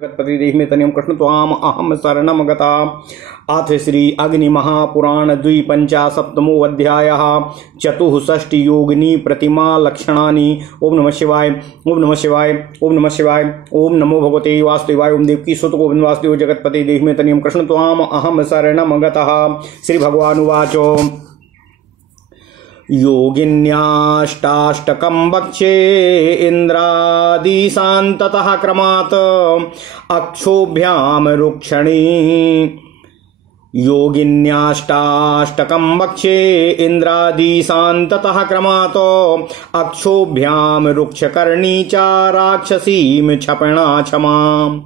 जगत्पति देहि तनियम कृष्ण त्वाम अहम शरणम गता। अथ श्री अग्नि महापुराण द्विपंचाशत्तमो अध्यायः। चतुःषष्टि योगिनी प्रतिमा लक्षणानि। ओम नमः शिवाय, ओम नमः शिवाय, ओम नमः शिवाय, ओम नमो भगवते वासुदेवाय। ओम देवकी सुत गोविंद वासुदेव जगत्पति देहि तनियम कृष्ण त्वाम अहम शरणम गतः। श्री भगवानुवाच योगिन्याष्टाष्टकं वक्षे इन्द्रादिशान्ततः क्रमात् अक्षोभ्यां रुक्षणी। योगिन्याष्टाष्टकं वक्षे इन्द्रादिशान्ततः क्रमात् अक्षोभ्यां रुक्षकर्णी च राक्षसीं क्षपणा क्षमा।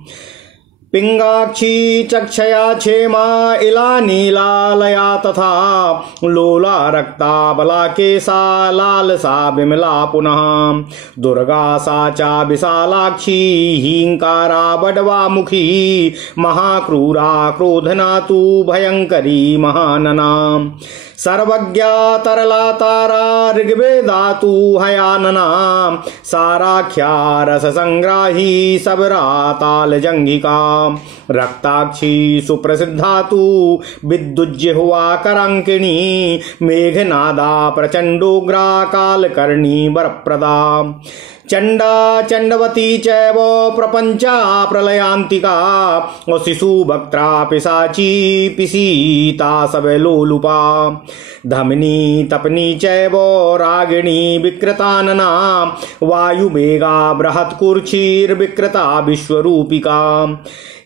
पिंगाक्षी चक्षया क्षेमा इला नीलालया तथा लोला रक्ता बला केसा लालसा विमला पुनः। दुर्गा सा चा विशालाक्षी हींकारा बडवा मुखी महाक्रूरा क्रोधना तु भयंकरी महानना। सर्वज्ञा तरला तारा ऋग्वेदातु हयानना। साराख्या रस संग्राही सबरा ताल जंघिका। रक्ताक्षी सुप्रसिद्धा तु विद्युज्जिह्वा करांकिणी। मेघनादा प्रचंडोग्रा कालकर्णी वरप्रदा। चंडा चंडवती चैव प्रपंचा प्रलयांतिका। और शिशुभक्त्रा पिशाची पिसीता सबलोलुपा। धमनी तपनी चैव रागिणी विकृतानना। वायुवेगा बृहत्कुर्चीर्विकृता विश्वरूपिका।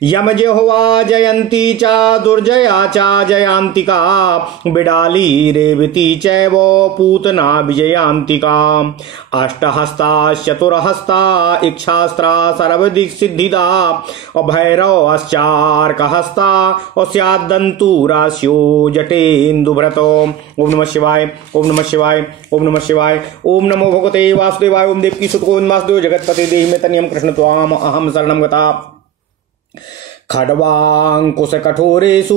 यमजिह्वा जयंती चा दुर्जया चा जयांतिका। बिडाली रेवती चैव पूतना विजयांतिका। अष्टहस्ता चतुर्हस्ता इक्षास्त्रा सर्वदिक्सिद्धिदा। और भैरवश्चार्कहस्ता और स्यादंतुरास्यो जटेन्दुभ्रतो। ओम नमः शिवाय, ओम नमः शिवाय, ओम नमः शिवाय, ओम नमो भगवते वासुदेवाय। ओम देवकी सुत गोविंद वासुदेव जगत्पति देहि तनियम कृष्ण त्वाम अहम शरणम गता। खड्वांकुश कठोरेषु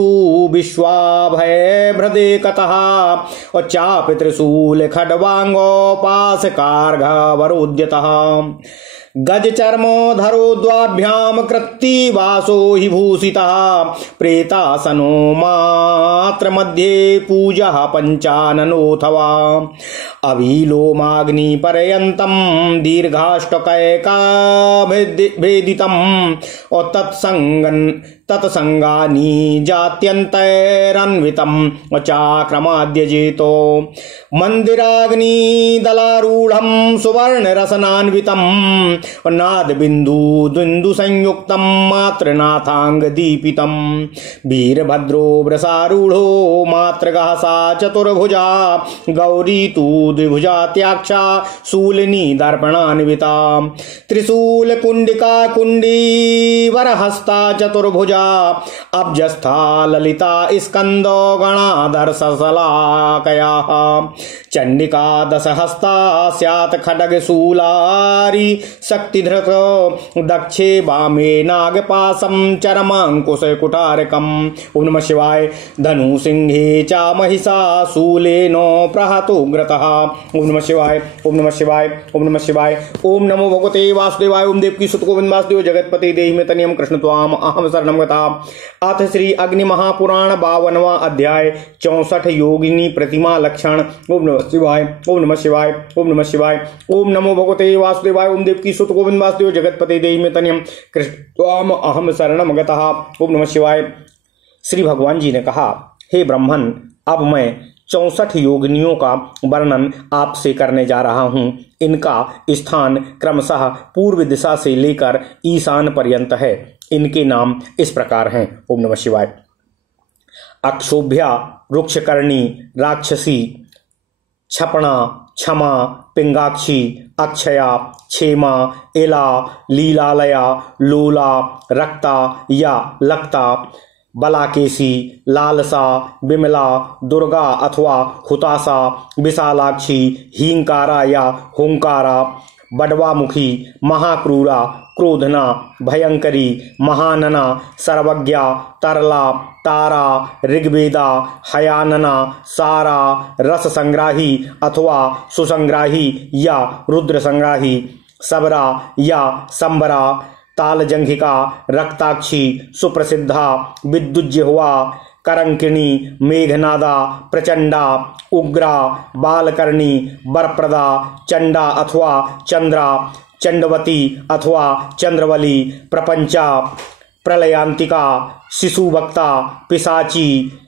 विश्वाभयभ्रदे कतः। और चापि त्रिशूल खड्वांगोपासकार्घवरोद्यतः। गज चर्मोधरो द्वाभ्याम कृत्तिवासो हि भूषितः। प्रेतासनो मात्र मध्ये पूजः पंचाननोऽथवा। अभिलोमाग्नि पर्यन्तं दीर्घाष्टकैकाभेदितं। और तत्संगानि जात्यन्तैरन्वितं चाक्रमाद्यजेतो। मंदिराग्नि दलारूढ़ं सुवर्णरसनान्वितं। नाद बिंदु द्विंदु संयुक्तं मात्रनाथांग दीपितं। वीरभद्रो वृषारूढ़ो मातृगः सा चतुर्भुजा। गौरी तु द्विभुजात्याक्षा शूलिनी दर्पणान्विता। त्रिशूल कुंडिका कुंडी वरहस्ता चतुर्भुजा। अब्जस्था ललिता स्कंदो गणाधर ससलाकयाः। चंडिका दशहस्ता स्यात् खड्ग शूलारी शक्तिधृत। दक्षे वामे नागपाशं चरमांकुश कुठारकम्। ओम नमः शिवाय। धनु सिंहे च महिषा शूलेनो प्रहतोग्रतः। ओम नमः शिवाय, ओम नमः शिवाय, ओम नमः शिवाय, ओम नमो भगवते वासुदेवाय। ओम देवकी सुत गोविंद वासुदेव जगत्पति देहि तनियम कृष्ण त्वाम अहम शरणम गता। अथ श्री अग्नि महापुराण 52वां अध्याय। 64 योगिनी प्रतिमा लक्षण। ओम नमः शिवाय, ओम नमः शिवाय, ओम नमः शिवाय, ओम नमो भगवते वासुदेवाय। ओम देवकी सुत गोविंद वासुदेव जगत्पति देहि तनियम कृष्ण त्वाम अहम शरणम गतः। ओम नमः शिवाय। श्री भगवान जी ने कहा, हे ब्राह्मण, अब मैं 64 योगिनियों का वर्णन आपसे करने जा रहा हूं। इनका स्थान क्रमशः पूर्व दिशा से लेकर ईशान पर्यंत है। इनके नाम इस प्रकार हैं। ओम नमः शिवाय। अक्षोभ्या रुक्षकर्णी राक्षसी। क्षपणा क्षमा पिंगाक्षी अक्षया क्षेमा इला लीलालया लोला रक्ता या लक्ता। बलाकेशी लालसा विमला दुर्गा अथवा हुतासा। विशालाक्षी हींकारा या हुंकारा। बडवामुखी महाक्रूरा क्रोधना भयंकरी महानना। सर्वज्ञा तरला तारा ऋग्वेदा हयानना। सारा रस संग्राही अथवा सुसंग्राही या रुद्र संग्राही। सबरा या संबरा। तालजंघिका, रक्ताक्षी, सुप्रसिद्धा, विद्युज्जिह्वा, करंकिणी, मेघनादा, प्रचंडा, उग्रा, बालकर्णी, वरप्रदा, चंडा अथवा चंद्रा, चंडवती अथवा चंद्रवली, प्रपंचा, प्रलयांतिका, शिशुभक्ता, पिशाची,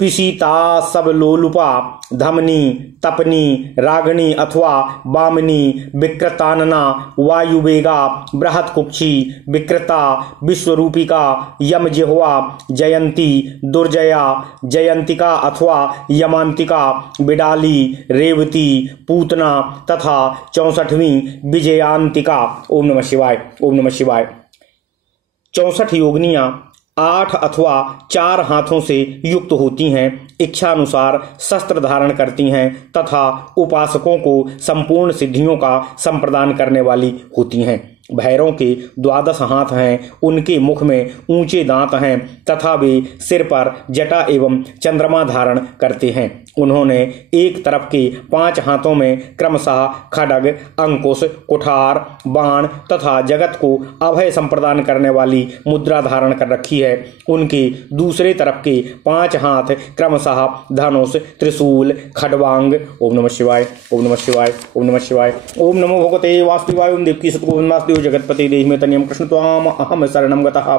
पिशीता, सबलोलुपा, धमनी, तपनी, रागिणी अथवा वामिनी, विकृतानना, वायुवेगा, बृहत्कुक्षी, विकृता, विश्वरूपिका, यमजिह्वा, जयंती, दुर्जया, जयंतिका अथवा यमांतिका, बिडाली, रेवती, पूतना तथा 64वीं विजयांतिका। ओम नमः शिवाय। ओम नमः शिवाय। 64 योगिनियां 8 अथवा 4 हाथों से युक्त होती हैं, इच्छा अनुसार शस्त्र धारण करती हैं तथा उपासकों को संपूर्ण सिद्धियों का संप्रदान करने वाली होती हैं। भैरव के 12 हाथ हैं, उनके मुख में ऊंचे दांत हैं तथा वे सिर पर जटा एवं चंद्रमा धारण करते हैं। उन्होंने एक तरफ के 5 हाथों में क्रमशः खड्ग, अंकुश, कुठार, बाण तथा जगत को अभय संप्रदान करने वाली मुद्रा धारण कर रखी है। उनके दूसरे तरफ के 5 हाथ क्रमशः धनुष, त्रिशूल, खड्वांग। ओम नमः शिवाय। ओम नमः शिवाय। ओम नमः शिवाय। ओम नमो भगवते वासुदेवाय। ओम देवकी सतगोविंद वासुदेव जगतपति देहि में तनियम कृष्ण त्वाम अहम शरणम गतः।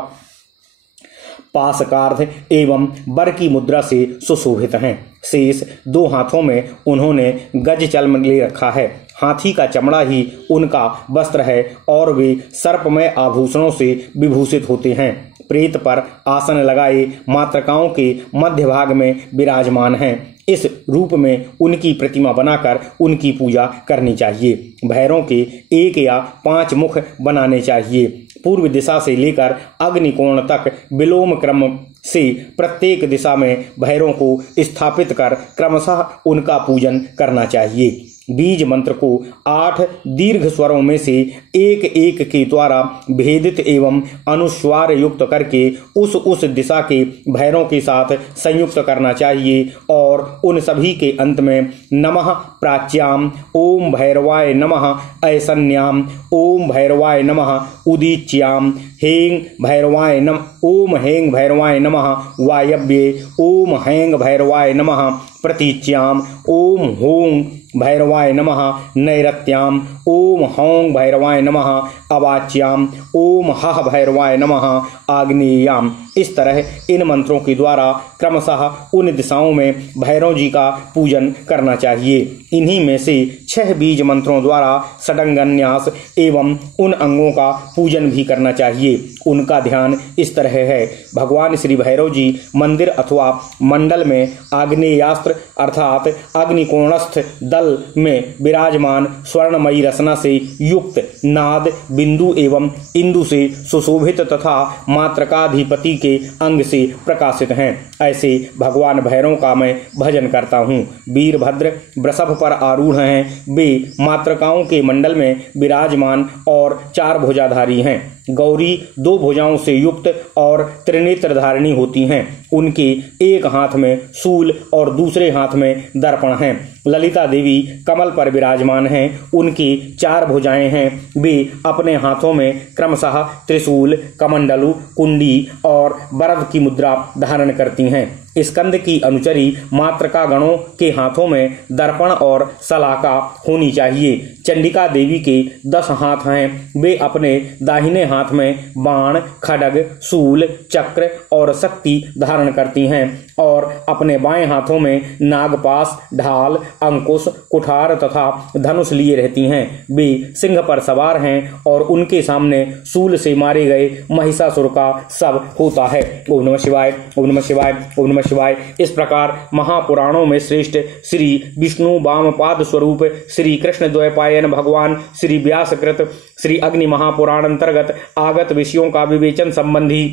पाशकार्ध एवं बर की मुद्रा से सुशोभित हैं। शेष 2 हाथों में उन्होंने गज चल्म ले रखा है। हाथी का चमड़ा ही उनका वस्त्र है और वे सर्पमय आभूषणों से विभूषित होते हैं। प्रेत पर आसन लगाए मातृकाओं के मध्य भाग में विराजमान हैं। इस रूप में उनकी प्रतिमा बनाकर उनकी पूजा करनी चाहिए। भैरव के 1 या 5 मुख बनाने चाहिए। पूर्व दिशा से लेकर अग्निकोण तक विलोम क्रम से प्रत्येक दिशा में भैरव को स्थापित कर क्रमशः उनका पूजन करना चाहिए। बीज मंत्र को 8 दीर्घ स्वरों में से एक एक के द्वारा भेदित एवं अनुस्वार युक्त करके उस दिशा के भैरव के साथ संयुक्त करना चाहिए और उन सभी के अंत में नमः प्राच्याम, ओम भैरवाय नमः ऐसन्याम, ओम भैरवाय नमः उदीच्याम, हेंग भैरवाय नमः, ओम हेंग भैरवाय नमः वायव्ये, ओम हेंग भैरवाय नमः प्रतीच्याम, ओम हों भैरवाय नमः नैरत्याम, ओम हौं भैरवाय नमः अवाच्याम, ओम हः भैरवाय नमः आग्नेयाम। इस तरह इन मंत्रों के द्वारा क्रमशः उन दिशाओं में भैरव जी का पूजन करना चाहिए। इन्हीं में से 6 बीज मंत्रों द्वारा षडंगन्यास एवं उन अंगों का पूजन भी करना चाहिए। उनका ध्यान इस तरह है। भगवान श्री भैरव जी मंदिर अथवा मंडल में आग्नेयास्त्र अर्थात अग्निकोणस्थ दल में विराजमान स्वर्णमयी रचना से युक्त नाद, बिंदु एवं इंदु से सुशोभित तथा मातृकाधिपति के अंग से प्रकाशित हैं। ऐसे भगवान भैरव का मैं भजन करता हूँ। वीरभद्र वृषभ पर आरूढ़ हैं। वे मातृकाओं के मंडल में विराजमान और 4 भुजाधारी हैं। गौरी 2 भुजाओं से युक्त और त्रिनेत्र धारिणी होती हैं। उनके एक हाथ में शूल और दूसरे हाथ में दर्पण हैं। ललिता देवी कमल पर विराजमान हैं। उनकी 4 भुजाएं हैं। वे अपने हाथों में क्रमशः त्रिशूल, कमंडलु, कुंडी और वरद की मुद्रा धारण करती हैं। स्कंद की अनुचरी मातृका गणों के हाथों में दर्पण और सलाका होनी चाहिए। चंडिका देवी के 10 हाथ हैं। वे अपने दाहिने हाथ में बाण, खड्ग, शूल, चक्र और शक्ति धारण करती हैं और अपने बाएं हाथों में नागपाश, ढाल, अंकुश, कुठार तथा धनुष लिए रहती हैं। वे सिंह पर सवार हैं और उनके सामने शूल से मारे गए महिषासुर का शव होता है। ओम नमः शिवाय। ओम नमः शिवाय। ओम नमः शिवाय। इस प्रकार महापुराणों में श्रेष्ठ श्री विष्णु वामपाद स्वरूप श्री कृष्ण द्वैपायन भगवान श्री व्यासकृत श्री अग्नि महापुराण अंतर्गत आगत विषयों का विवेचन संबंधी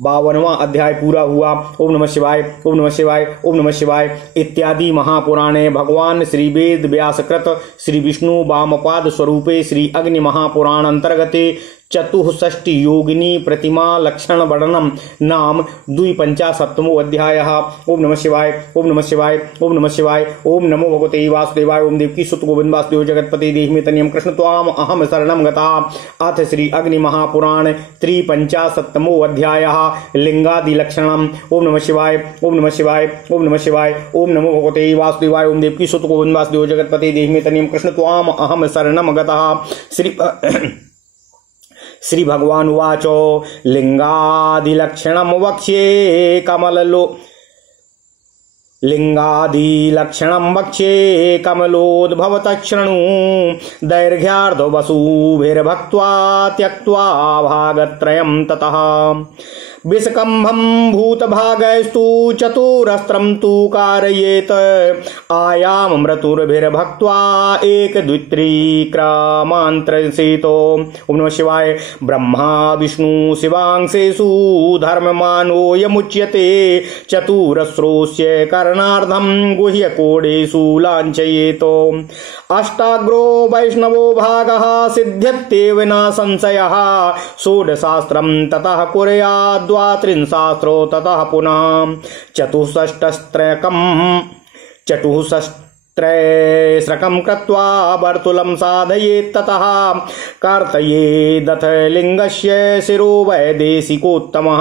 52वां अध्याय पूरा हुआ। ओम नमः शिवाय। ओम नमः शिवाय। ओम नमः शिवाय। इत्यादि महापुराणे भगवान श्री वेद व्यासकृत श्री विष्णु वामपाद स्वरूपे श्री अग्नि महापुराण अंतर्गते चतुष्षष्टि योगिनी प्रतिमा लक्षण वर्णनम नाम 257 अध्यायः। ओम नमः शिवाय, ओम नमः शिवाय, ओम नमः शिवाय। ओम नमो भगवते वासुदेवाय। ओम देवकी सुत गोविंद वासुदेव जगतपति देहि तनियम कृष्ण त्वाम अहम शरणम गता। अथ श्री अग्नि महापुराण 357 अध्यायः लिंगादि लक्षणम। ओम नमः शिवाय, ओम नमः शिवाय, ओम नमः शिवाय। ओम नमो भगवते वासुदेवाय। ओम देवकी सुत गोविंद वासुदेव जगतपति देहि तनियम कृष्ण त्वाम अहम शरणम गता। श्री भगवान उवाचो लिंगादिलक्षणम वक्ष्ये कमलोद्भवतः शृणु दैर्घ्यार्धो वसुभिर्भक्त्वा त्यक्त्वा भागत्रयं ततः विषकंभं भूतभागैस्तु चतुरस्त्रं तु कारयेत आयाम मृतुर्भिर्भक्त्वा एक द्वित्रिक्रमांतरसेतो। ओम नमः शिवाय। ब्रह्मा विष्णु शिवांशेषु धर्ममानोऽयमुच्यते चतुरस्रोऽस्य करणार्धं गुह्यकोडेषु लाञ्छयेतो। अष्टाग्रो वैष्णवो भागः सिद्ध्यत्येव न संशयः षोडशास्त्रं ततः कुर्यात् द्वात्रिंशास्त्रो ततः पुनः चतुःषष्ट्रैस्रकं कृत्वा वर्तुलं साधयेत् ततः कर्तयेदथ लिंगस्य शिरो वैदेशिकोत्तमः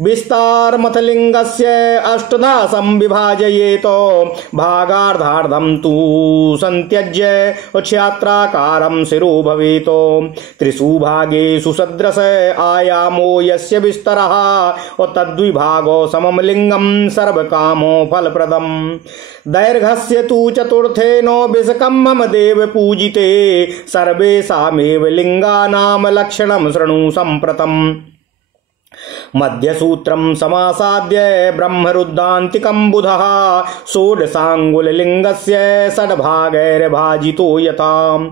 विस्तारमथ लिंगस्य अष्टधा संविभाजयेत भागार्धार्धं तु संत्यज्य क्षात्राकारं शिरो भवेत् त्रिषु भागेषु सदृश आयामो यस्य विस्तरः तद्विभागो समं लिंगं सर्वकामो फलप्रदम् दैर्घ्यस्य तु चतुर्थेनो विषकंभं देव पूजिते सर्वेषामेव लिंगानां लक्षणं शृणु सम्प्रतम् मध्यसूत्रं समासाद्य ब्रह्मरुद्रान्तिकं बुधः षोडशाङ्गुललिङ्गस्य षड्भागैर्भाजितो यथा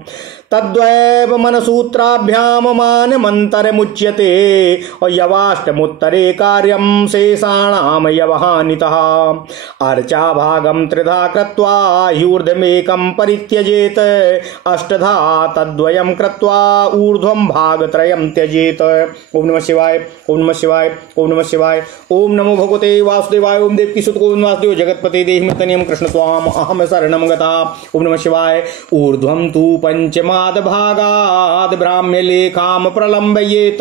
तद्वैव मनसूत्राभ्याम मानमन्तरमुच्यते यवाष्टमुत्तरे कार्यं शेषाणां यवहानितः अर्चा भागं त्रिधा कृत्वा ह्यूर्ध्वमेकं परित्यजेत अष्टधा तद्वयं कृत्वा ऊर्ध्वं भागत्रयं त्यजेत। ओम नमः शिवाय, ओम नमः शिवाय, ओम नमः शिवाय। ओम नमो भगवते वासुदेवाय। ओम देवकी सुत गोविंद वासुदेव जगतपते देहि तनियम कृष्ण त्वाम अहम शरणं गता। ओम नमः शिवाय। ऊर्ध्वं तु पंचमा भागाद ब्राह्म्य लेखाम प्रलंबयेत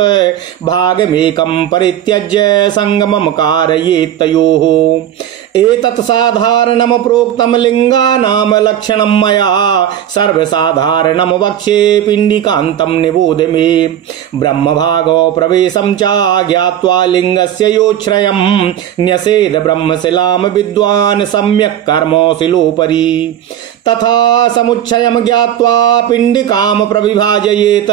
भागमेकं परित्यज्य संगमम कारयेत तयोः एतत् साधारणम प्रोक्तम लिंगानाम लक्षणं मया सर्वसाधारणम वक्ष्ये पिंडिकान्तं निबोध मे ब्रह्मभागो प्रवेशं च ज्ञात्वा लिंगस्य योच्छ्रयं न्यसेद ब्रह्मशिलां विद्वान् सम्यक् कर्मशिलोपरि तथा समुच्छयं ज्ञात्वा पिंडिकां प्रविभाजयेत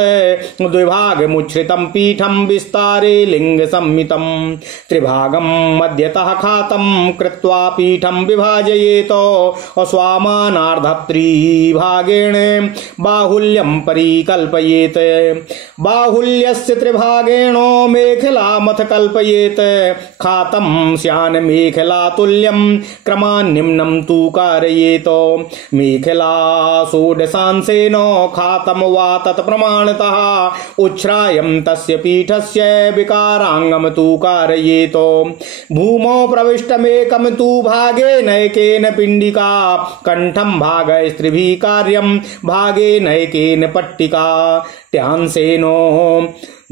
द्विभागमुच्छ्रितं पीठं विस्तारे लिंगसंमितं त्रिभागं मध्यतः खातं कृत्वा पीठं विभाजयेत स्वामानार्धत्रिभागेण बाहुल्यं परिकल्पयेत बाहुल्यस्य त्रिभागेण मेखलामथ कल्पयेत खातं स्यान् मेखलातुल्यं क्रमान्निम्नं तु कारयेत मेखला षोडशांशेन खातं वा तत्प्रमाणतः उच्छ्रायं तस्य पीठस्य विकारांगं तु कारयेत भूमौ प्रविष्टमेकं तु भागेनैकेन पिण्डिका कंठं भागैस्त्रिभिः कार्यं भागेनैकेन पट्टिका ट्यांसेन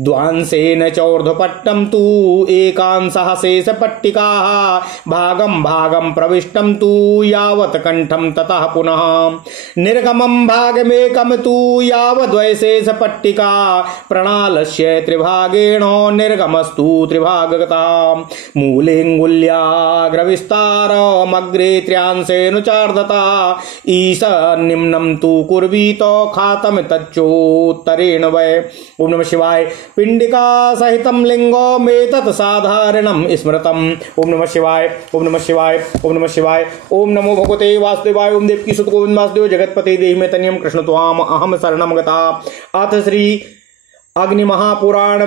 द्वांसेन चौर्ध्वपट्टं तु एकांशः शेषपट्टिकाः भागं भागं प्रविष्टं तु यावत् कंठं ततः पुनः निर्गमं भागमेकं तु यावद्वैशेषपट्टिका प्रणालस्य त्रिभागेण निर्गमस्तु त्रिभागगता मूलेऽङ्गुल्याग्रविस्तारमग्रे त्र्यांशेन चार्धता ईशान्निम्नं तु कुर्वीत खातं तच्चोत्तरेण वै। ओम नमः शिवाय। पिंडिका सहितं लिंगो मेतत् साधारणं स्मृतम्। ओम नमः शिवाय, ओम नमः शिवाय, ओम नमः शिवाय। ओम नमो भगवते वासुदेवाय। ओम देवकी सुत गोविंद वासुदेव जगतपते देहि तनियम कृष्ण त्वाम अहम शरणं गता। अथ श्री अग्नि महापुराण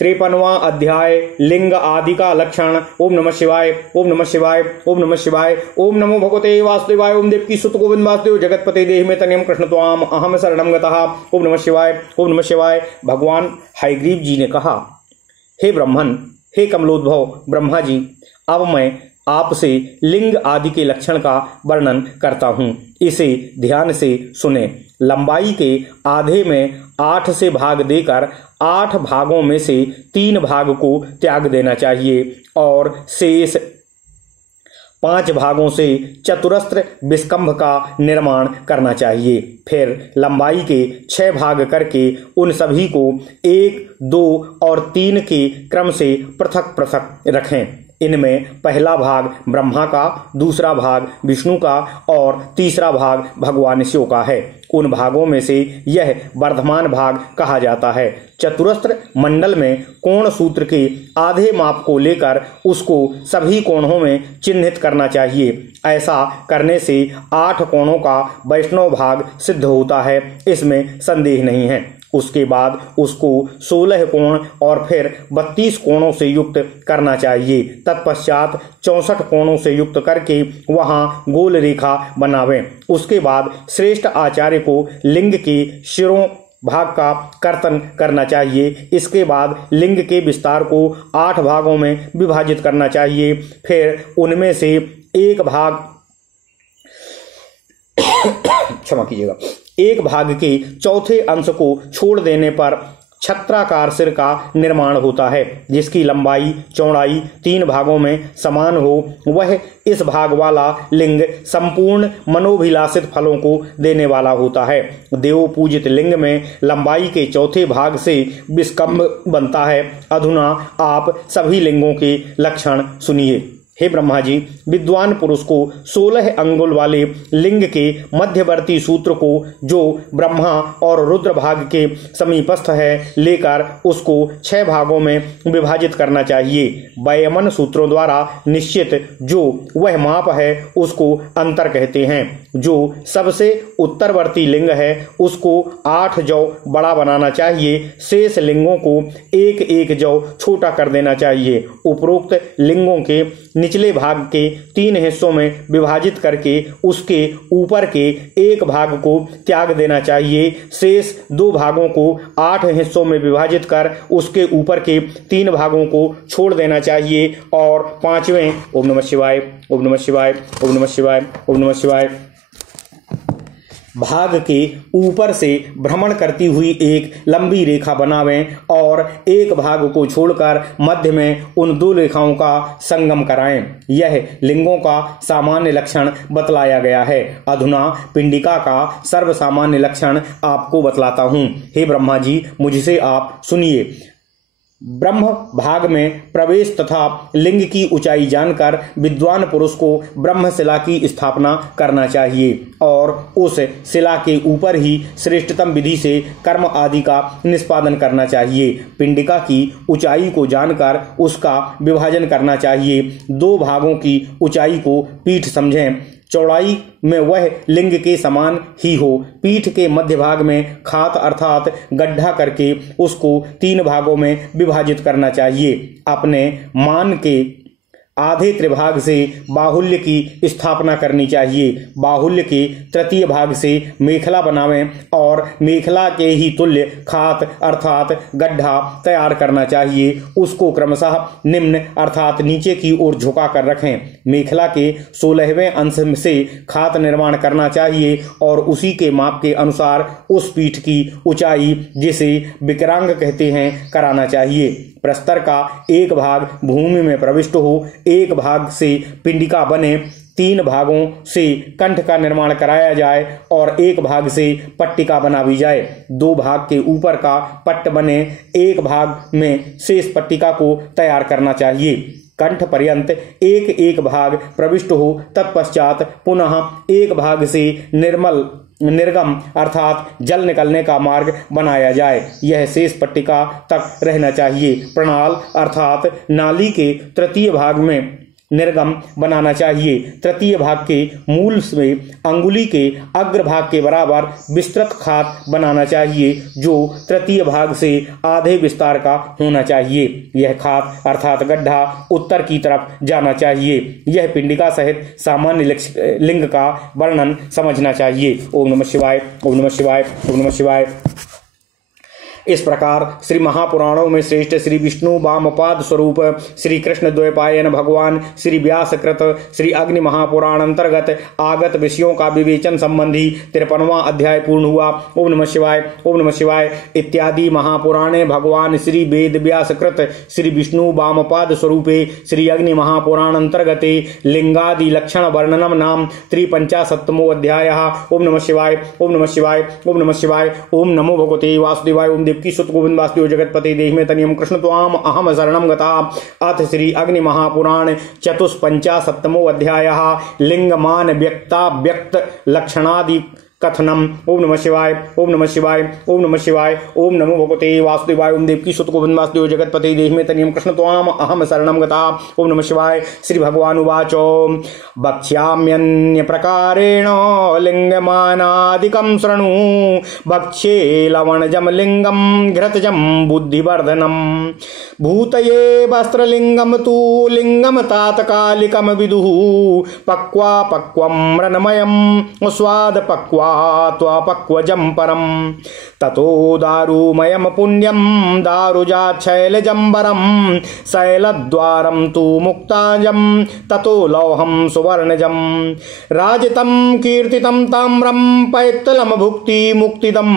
53वां अध्याय लिंग आदि का लक्षण। ओम नमः शिवाय, ओम नमः शिवाय, ओम नमः शिवाय। ओम नमो भगवते वासुदेवाय। ओम देवकी सुत गोविंद वासुदेव जगतपते देहि में तनियम कृष्ण त्वाम अहम शरणम गतः। ओम नमः शिवाय, ओम नमः शिवाय। भगवान हयग्रीव जी ने कहा, हे ब्रह्मन, हे कमलोद्भव ब्रह्मा जी, अब मैं आपसे लिंग आदि के लक्षण का वर्णन करता हूँ, इसे ध्यान से सुने। लंबाई के आधे में 8 से भाग देकर 8 भागों में से 3 भाग को त्याग देना चाहिए और शेष 5 भागों से चतुरस्र विस्कंभ का निर्माण करना चाहिए। फिर लंबाई के 6 भाग करके उन सभी को 1, 2 और 3 के क्रम से पृथक पृथक रखें। इनमें पहला भाग ब्रह्मा का, दूसरा भाग विष्णु का और तीसरा भाग भगवान शिव का है। उन भागों में से यह वर्धमान भाग कहा जाता है। चतुरस्र मंडल में कोण सूत्र के आधे माप को लेकर उसको सभी कोणों में चिन्हित करना चाहिए। ऐसा करने से 8 कोणों का वैष्णव भाग सिद्ध होता है, इसमें संदेह नहीं है। उसके बाद उसको 16 कोण और फिर 32 कोणों से युक्त करना चाहिए। तत्पश्चात 64 कोणों से युक्त करके वहां गोल रेखा बनावें। उसके बाद श्रेष्ठ आचार्य को लिंग के शिरों भाग का कर्तन करना चाहिए। इसके बाद लिंग के विस्तार को 8 भागों में विभाजित करना चाहिए। फिर उनमें से एक भाग क्षमा कीजिएगा, एक भाग के चौथे अंश को छोड़ देने पर छत्राकार सिर का निर्माण होता है, जिसकी लंबाई चौड़ाई 3 भागों में समान हो। वह इस भाग वाला लिंग संपूर्ण मनोभिलाषित फलों को देने वाला होता है। देव पूजित लिंग में लंबाई के चौथे भाग से विस्कंभ बनता है। अधुना आप सभी लिंगों के लक्षण सुनिए। हे ब्रह्मा जी, विद्वान पुरुष को 16 अंगुल वाले लिंग के मध्यवर्ती सूत्र को, जो ब्रह्मा और रुद्र भाग के समीपस्थ है, लेकर उसको 6 भागों में विभाजित करना चाहिए। वयमन सूत्रों द्वारा निश्चित जो वह माप है उसको अंतर कहते हैं। जो सबसे उत्तरवर्ती लिंग है उसको 8 जौ बड़ा बनाना चाहिए। शेष लिंगों को 1-1 जौ छोटा कर देना चाहिए। उपरोक्त लिंगों के निचले भाग के 3 हिस्सों में विभाजित करके उसके ऊपर के एक भाग को त्याग देना चाहिए। शेष 2 भागों को 8 हिस्सों में विभाजित कर उसके ऊपर के 3 भागों को छोड़ देना चाहिए। और 5वें ओम नमः शिवाय, ओम नमः शिवाय, ओम नमः शिवाय, ओम नमः शिवाय भाग के ऊपर से भ्रमण करती हुई एक लंबी रेखा बनावें और एक भाग को छोड़कर मध्य में उन 2 रेखाओं का संगम कराएं। यह लिंगों का सामान्य लक्षण बतलाया गया है। अधुना पिंडिका का सर्वसामान्य लक्षण आपको बतलाता हूँ। हे ब्रह्मा जी, मुझसे आप सुनिए। ब्रह्म भाग में प्रवेश तथा लिंग की ऊंचाई जानकर विद्वान पुरुष को ब्रह्मशिला की स्थापना करना चाहिए और उस शिला के ऊपर ही श्रेष्ठतम विधि से कर्म आदि का निष्पादन करना चाहिए। पिंडिका की ऊंचाई को जानकर उसका विभाजन करना चाहिए। 2 भागों की ऊंचाई को पीठ समझें। चौड़ाई में वह लिंग के समान ही हो। पीठ के मध्य भाग में खात अर्थात गड्ढा करके उसको 3 भागों में विभाजित करना चाहिए। अपने मान के आधे त्रिभाग से बाहुल्य की स्थापना करनी चाहिए। बाहुल्य के तृतीय भाग से मेखला बनावें और मेखला के ही तुल्य खात अर्थात गड्ढा तैयार करना चाहिए। उसको क्रमशः निम्न अर्थात नीचे की ओर झुका कर रखें। मेखला के 16वें अंश से खात निर्माण करना चाहिए और उसी के माप के अनुसार उस पीठ की ऊंचाई, जिसे विकरांग कहते हैं, कराना चाहिए। प्रस्तर का एक भाग भूमि में प्रविष्ट हो, एक भाग से पिंडिका बने, 3 भागों से कंठ का निर्माण कराया जाए और एक भाग से पट्टिका बनावी जाए। 2 भाग के ऊपर का पट्ट बने, एक भाग में शेष पट्टिका को तैयार करना चाहिए। कंठ पर्यंत एक भाग प्रविष्ट हो, तत्पश्चात पुनः एक भाग से निर्गम अर्थात जल निकलने का मार्ग बनाया जाए। यह शेष पट्टिका तक रहना चाहिए। प्रणाल अर्थात नाली के तृतीय भाग में निर्गम बनाना चाहिए। तृतीय भाग के मूल में अंगुली के अग्र भाग के बराबर विस्तृत खात बनाना चाहिए, जो तृतीय भाग से आधे विस्तार का होना चाहिए। यह खात अर्थात गड्ढा उत्तर की तरफ जाना चाहिए। यह पिंडिका सहित सामान्य लिंग का वर्णन समझना चाहिए। ओम नमः शिवाय, ओम नमः शिवाय, ओम नमः शिवाय। इस प्रकार श्री महापुराणों में श्रेष्ठ श्री विष्णु वामपाद स्वरूप श्री कृष्ण द्वैपायन भगवान श्री व्यासकृत श्री अग्नि महापुराण अंतर्गत आगत विषयों का विवेचन संबंधी 53वां अध्याय पूर्ण हुआ। ओम नमः शिवाय, ओम नमः शिवाय। इत्यादि महापुराणे भगवान श्री वेद व्यासकृत श्री विष्णु वामपाद स्वरूपे श्री अग्नि महापुराण अंतर्गते लिंगादि लक्षण वर्णनम नाम 53वां अध्याय। ओम नमः शिवाय, ओम नमः शिवाय, ओम नमः शिवाय। ओम नमो भगवते वासुदेवाय। ओम की सुत गोविंद वासुदेव जगतपति देहिमे तनियम कृष्ण त्वाम अहम शरणम गता। अथ श्री अग्नि महापुराण 54वां अध्याय लिंगमान व्यक्ता व्यक्त लक्षणादि कथनम। ओम नमः शिवाय, ओम नमः शिवाय, ओम नमः शिवाय। ओम नमो भगवते वासुदेवाय। ओम देवकी सुत गोविंद वासुदेव जगतपति देहिमे तनियम कृष्ण त्वाम अहम शरणम गता। ओम नमः शिवाय। श्री भगवान उवाच वक्ष्याम्यन्य प्रकारेण लिंगमानादिकं शृणु वक्ष्ये लवणजं लिंगं घृतजं बुद्धिवर्धनम भूतये वस्त्रलिंगम तु लिंगम तात्कालिकम विदुः पक्वा पक्वं रन्मयं स्वाद पक्वा त्वपक्वजं परम ततो दारुमयम पुण्यम दारुजाच्छैलजंबरम शैलद्वारम तु मुक्ताजम ततो लौहम सुवर्णजम राजितम कीर्तितम ताम्रम पैत्तलम भुक्ति मुक्तिदम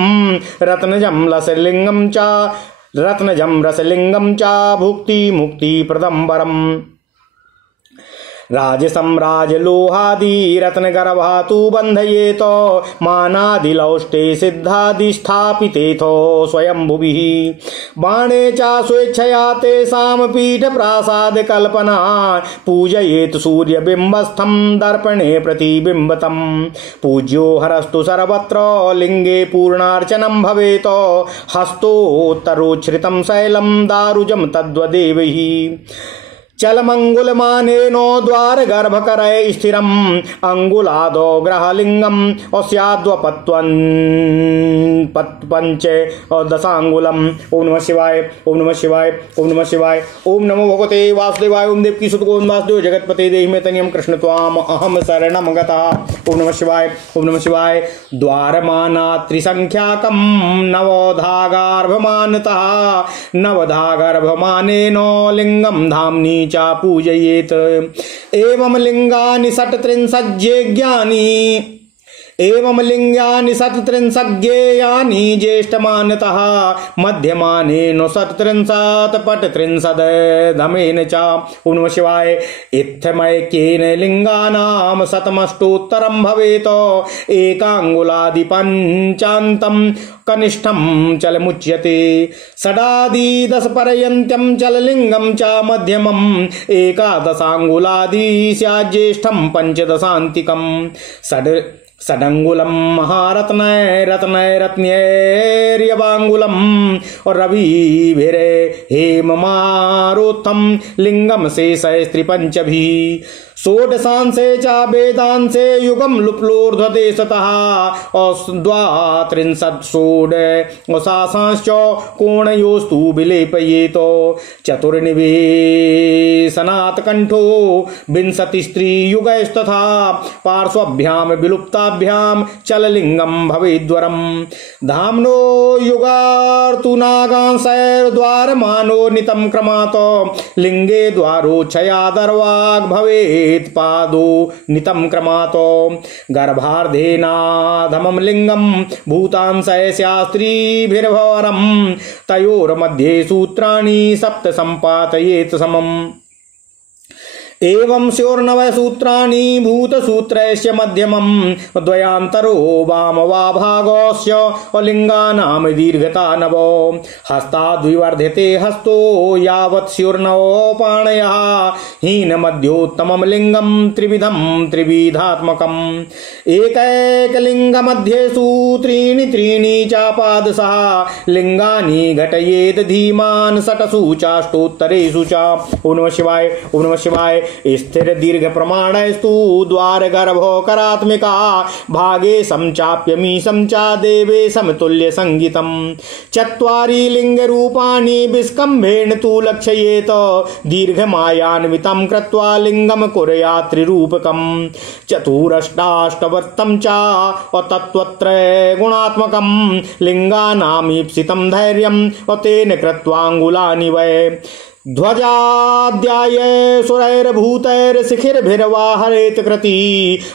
रत्नजम लसलिंगम च रत्नजम रसलिंगम च भुक्ति मुक्ति प्रदम्बरम राजसम्राज लोहादि रत्न गर्भातु बंधयेत मानादिलौष्टे सिद्धादि स्थापितेथो स्वयं भुवि बाणे चा स्वेच्छया तेषां पीठ प्रासाद कल्पना पूजयेत सूर्यबिंबस्थं दर्पणे प्रतिबिंबतम पूज्यो हरस्तु सर्वत्र लिंगे पूर्णार्चनं भवेत हस्तोत्तरोच्छ्रितं शैलं दारुजं तद्वदेवहि चलमंगुलमानेनो द्वार गर्भकरैः स्थिरम् अंगुलादो ग्रहलिंगम् अस्याद्वपत्वन् पंच और दशांगुलम्। ओम नमः शिवाय, ओम नमः शिवाय, ओम नमः शिवाय। ओम नमो भगवते वासुदेवाय। ओम देवकी सुत गोविंद वासुदेव जगतपते देहिमे तनियम कृष्ण त्वाम अहम शरणम गता। ओम नमः शिवाय, ओम नमः शिवाय। द्वारमाना त्रिसंख्याकम् नवधा गर्भमानतः नवधा गर्भमानेनो लिंगम धामनी चा पूजयेत एवं लिंगानि षट्त्रिंशज्ञानि एवं लिंगानि षट्त्रिंशज्ञेयानि ज्येष्ठमानतः मध्यमानेन षट्त्रिंशत् पट्त्रिंशदमेन च। ओम नमः शिवाय। इत्थमैक्येन लिंगानां शतमष्टोत्तरं भवेत एकांगुलादि पंचान्तं कनिष्ठं चलमुच्यते षडादि दशपर्यन्तं चललिंगं च मध्यमम् एकादशांगुलादि स्याज्येष्ठं पंचदशान्तिकं षडंगुलम महारत्नय रत्नय रत्न्यैर्यवांगुलम और रविभिरे हेममारोत्थम लिंगम शेषैस्त्रिपंचभी षोडशांशे च वेदांशे युगम लुप्लोर्ध्वदेशतः द्वात्रिंशत् षोडशांश्च कोणयोस्तु विलेपयेत चतुर्निवेशनात् कंठो विंशतिस्त्रीयुगैस्तथा पार्श्वभ्यां विलुप्ताभ्यां चललिंगम भवेद्वरम धाम्नो युगार्तुनागांशैर्द्वारमानो नितं क्रमात् लिंगे द्वारोच्छयादर्वाग् भवेत् पादो नितं क्रमातो गर्भार्धेनाधमं लिंगम भूतांशय शास्त्रीभिर्भवरम तयोर्मध्ये सूत्राणि सप्त संपातयेत समम् एवं स्योर्नव सूत्राणि भूतसूत्रस्य मध्यमं द्वयान्तरो वामवाभागस्य लिंगानां दीर्घता नवो हस्ताद्विवर्ध्यते हस्तो यावत् स्योर्नवो पाणयः हीनमध्योत्तमं लिंगं त्रिविधं त्रिविधात्मकम् एकैकलिङ्गमध्येषु त्रीणि त्रीणि चापादशः लिंगानि घटयेत् धीमान् षट्सु चाष्टोत्तरेषु च। ओम नमः शिवाय, ओम नमः शिवाय। स्थिर दीर्घ प्रमाणस्तु द्वार गर्भो करात्मिका भागे समचाप्यमी समचा देवे समतुल्य संगीतम चत्वारि लिंग रूपाणि विस्कम्भेन तु लक्षयेत दीर्घ मायान्वितं कृत्वा लिंगम कुर्यात् त्रिरूपकम चतुरष्टाष्टवर्तं च तत्त्वत्रय गुणात्मकं लिंगानामीप्सितं धैर्यं तेन कृत्वाङ्गुलानि वै ध्वजाध्याय सुरैर्भूतैर्शिखिर्भिर्वाहरेत कृति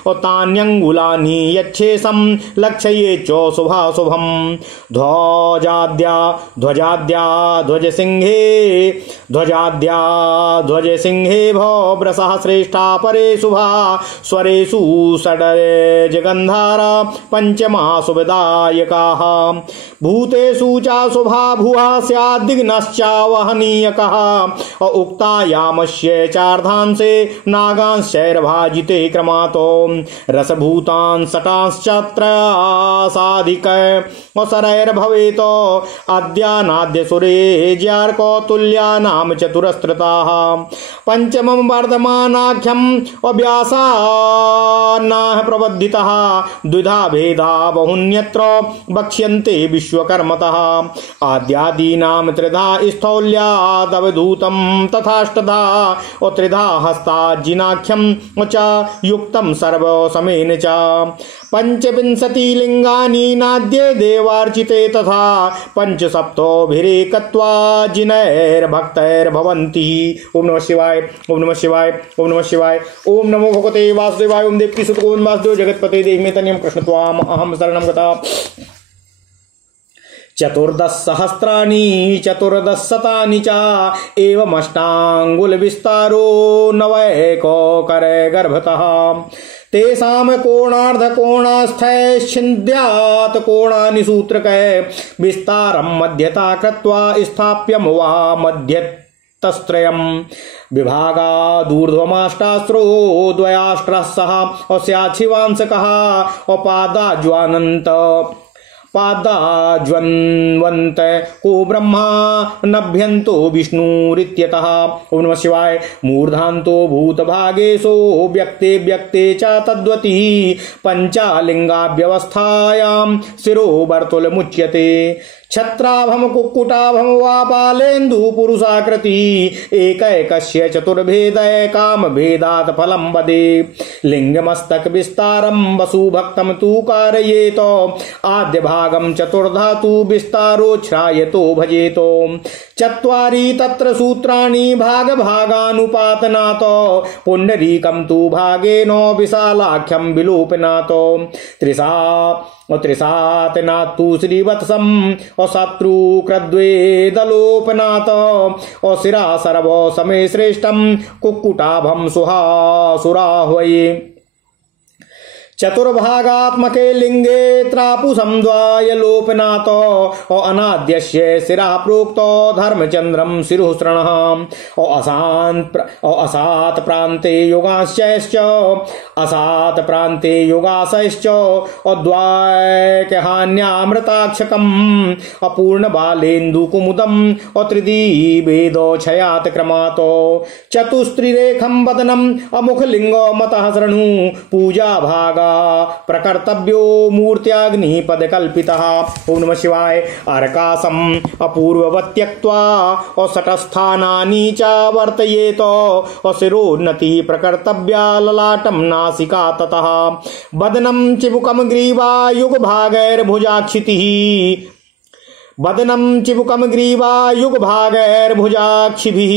तान्यङ्गुलानि यच्छेषं लक्षये च शुभाशुभं ध्वजसिंहे भव्रसः श्रेष्ठा परे शुभा स्वरेषु षडजगन्धारा पञ्चमा शुभदायकाः भूतेषु च शुभा भुवः स्याद्दिग्नश्चावहनीयकः उक्तायामस्य चार्धांसे नागांशैर्भाजिते क्रमातो रसभूतान् शटांश्चत्रासाधिक सरैर्भवेत अद्यानाद्य सुरेज्यार्कौतुल्यानां चतुरस्त्रताः पंचमं वर्धमानाख्यम् अभ्यासान्नाः प्रबद्धितः द्विधा भेदा बहुन्यत्र वक्ष्यन्ते विश्वकर्मतः आद्यादीनां त्रिधा स्थौल्यादवधूतं तथाष्टधा त्रिधा हस्ताजिनाख्यं च युक्तं सर्वसमेन च पंचविंशतिलिंगानि नाद्ये देवार्चिते तथा पंचसप्तोभिरेकत्वा जिनैर्भक्तैर्भवन्ति। ओम नमः शिवाय ओम नमः शिवाय ओम नमः शिवाय ओम नमो भगवते वासुदेवाय ओम देवकी सुत गोविंद वासुदेव जगतपते देवमेतन्यं कृष्ण त्वाम अहं शरणं गता। चतुर्दशसहस्राणि चतुर्दशशतानि च एवमष्टाङ्गुल विस्तारो नवैकोकरे गर्भतः तेषां कोणार्धकोणास्थैश्छिन्द्यात् कोणानि सूत्रकै विस्तारं मध्यता कृत्वा स्थाप्यं वा मध्यतस्त्रयम् विभागादूर्ध्वमाष्टास्त्रो द्वयाष्ट्रः सह स्याच्छिवांसकः पादाज्वन्वन्त को ब्रह्मा नभ्यन्तो विष्णुरित्यतः। ओम नमः शिवाय मूर्धान्तो भूतभागेशो व्यक्ते व्यक्ते च तद्वति पंचालिंगाव्यवस्थायां शिरो वर्तुलमुच्यते छत्राभम कुक्कुटाभम वा बालेन्दु पुरुषाकृति एकैकस्य चतुर्भेदय काम भेदात् फलं वदे लिंगमस्तक विस्तारं वसुभक्तं तु कारयेत आद्य भागं चतुर्धातु विस्तारो श्रायतो भजेतो चत्वारि तत्र सूत्राणि भाग भागानुपातनात् पुंडरीकं तु भागेन विशालाख्यं विलोपनात् त्रिसातनात्तु श्रीवत्सम् शत्रुक्रद्वेदलोपनात् शिरा सर्व समय श्रेष्ठं कुक्कुटाभं सुहासुराह्वये चतुर्भागात्मके लिंगे त्रापुसं द्वायलोपनात् अनाद्यस्य शिरा प्रोक्तो धर्मचन्द्रं शिरुसृणः असात् प्रान्ते योगाशयश्च अद्वायकहान्यामृताक्षकम् अपूर्णबालेन्दुकुमुदम् अत्रिदिवेदोक्षयात् क्रमात् चतुस्त्रिरेखं वदनम् अमुखलिङ्गो मतः शृणु पूजा भागा प्रकर्तव्यो मूर्त्याग्निपद कल्पितः। ओम नमः शिवाय अर्कासम अपूर्ववत् त्यक्त्वा अषट्स्थानानि च वर्तयेत शिरोन्नति प्रकर्तव्या ललाटं नासिका ततः वदनं चिबुकं ग्रीवा युगभागैर्भुजाक्षितिः वदनं चिबुकं ग्रीवा युगभागैर्भुजाक्षिभिः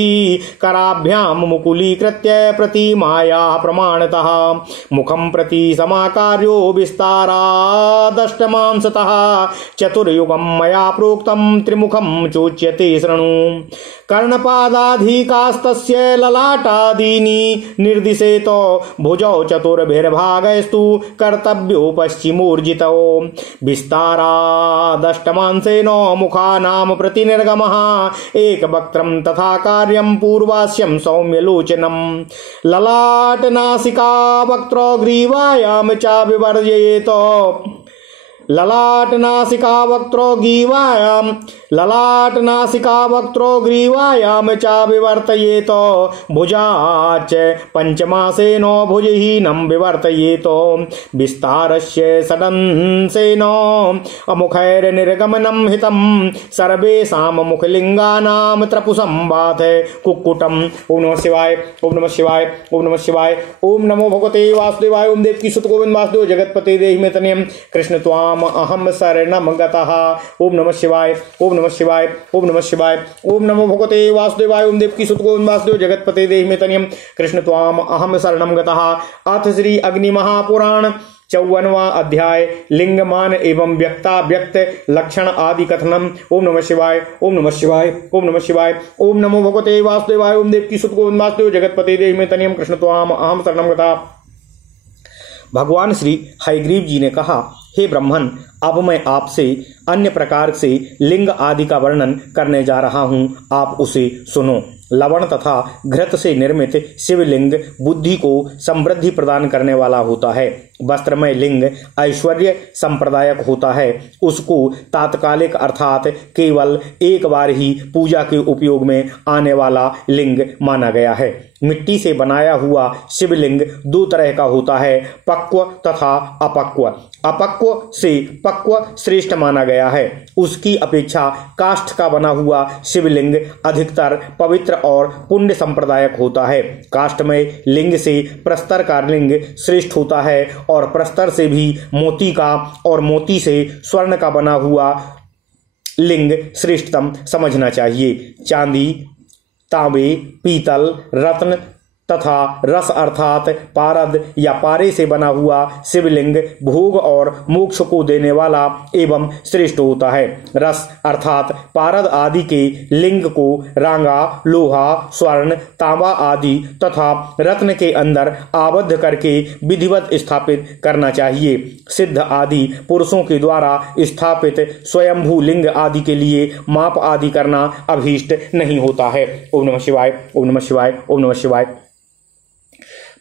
कराभ्यां मुकुलीकृत्य प्रतिमायाः प्रमाणतः मुखं प्रति समाकार्यो विस्तारादष्टमांसतः चतुर्युगं मया प्रोक्तं त्रिमुखं चोच्यते शृणु कर्णपादाधिकास्तस्य ललाटादीनि निर्दिशेत भुजौ चतुर्भिर्भागैस्तु कर्तव्यो पश्चिमोर्जितौ विस्तारादष्टमांसेन मुखानां प्रतिनिर्गमः एकवक्त्रं तथा कार्यं पूर्वास्यं सौम्यलोचनं ललाटनासिका वक्त्रग्रीवायां च विवर्जयेत ललाट नासिका वक्त्रो ग्रीवायाम चा विवर्तयेत भुजाच पंचमासेनो भुजहीनं विवर्तयेत विस्तारस्य सदंसेन अमुखैर्निर्गमनं हितं सर्वेषां मुखलिंगानां त्रपुसंवाथ कुक्कुटम। ओम नमः शिवाय, ओम नमः शिवाय, ओम नमः शिवाय। ओम नमो भगवते वासुदेवाय। ओम देवकी सुत गोविंद वासुदेव जगतपते देहि मे तनयम् कृष्ण त्वाम अहम शरणं गतः। ओम नमः शिवाय, ओम नमः शिवाय, ओम नमः शिवाय। ओम नमो भगवते वासुदेवाय। ओम देवकी सुत गोविंद वासुदेव जगतपते देहि मे तनयम् कृष्ण त्वाम अहम शरणं गतः। अथ श्री अग्नि महापुराण 54वां अध्याय लिंगमान एवं व्यक्ता व्यक्त लक्षण आदि कथनम। ओम नमः शिवाय, ओम नमः शिवाय, ओम नमः शिवाय। ओम नमो भगवते वासुदेवाय। ओम देवकी सुत गोविंद वासुदेव जगतपते देहि मे तनयम् कृष्ण त्वाम अहम शरणं गतः। भगवान श्री हयग्रीव जी ने कहा, हे ब्रह्मन, अब मैं आपसे अन्य प्रकार से लिंग आदि का वर्णन करने जा रहा हूं, आप उसे सुनो। लवण तथा घृत से निर्मित शिवलिंग बुद्धि को समृद्धि प्रदान करने वाला होता है। वस्त्रमय लिंग ऐश्वर्य संप्रदायक होता है। उसको तात्कालिक अर्थात केवल एक बार ही पूजा के उपयोग में आने वाला लिंग माना गया है। मिट्टी से बनाया हुआ शिवलिंग दो तरह का होता है, पक्व तथा अपक्व। अपक्व से पक्व श्रेष्ठ माना गया है। उसकी अपेक्षा काष्ठ का बना हुआ शिवलिंग अधिकतर पवित्र और पुण्य संप्रदायक होता है। काष्ठमय लिंग से प्रस्तर का लिंग श्रेष्ठ होता है और प्रस्तर से भी मोती का और मोती से स्वर्ण का बना हुआ लिंग श्रेष्ठतम समझना चाहिए। चांदी, तांबे, पीतल, रत्न तथा रस अर्थात पारद या पारे से बना हुआ शिवलिंग भोग और मोक्ष को देने वाला एवं श्रेष्ठ होता है। रस अर्थात पारद आदि के लिंग को रांगा, लोहा, स्वर्ण, तांबा आदि तथा रत्न के अंदर आबद्ध करके विधिवत स्थापित करना चाहिए। सिद्ध आदि पुरुषों के द्वारा स्थापित स्वयंभू लिंग आदि के लिए माप आदि करना अभीष्ट नहीं होता है। ओम नमः शिवाय, ओम नमः शिवाय, ओम नमः शिवाय।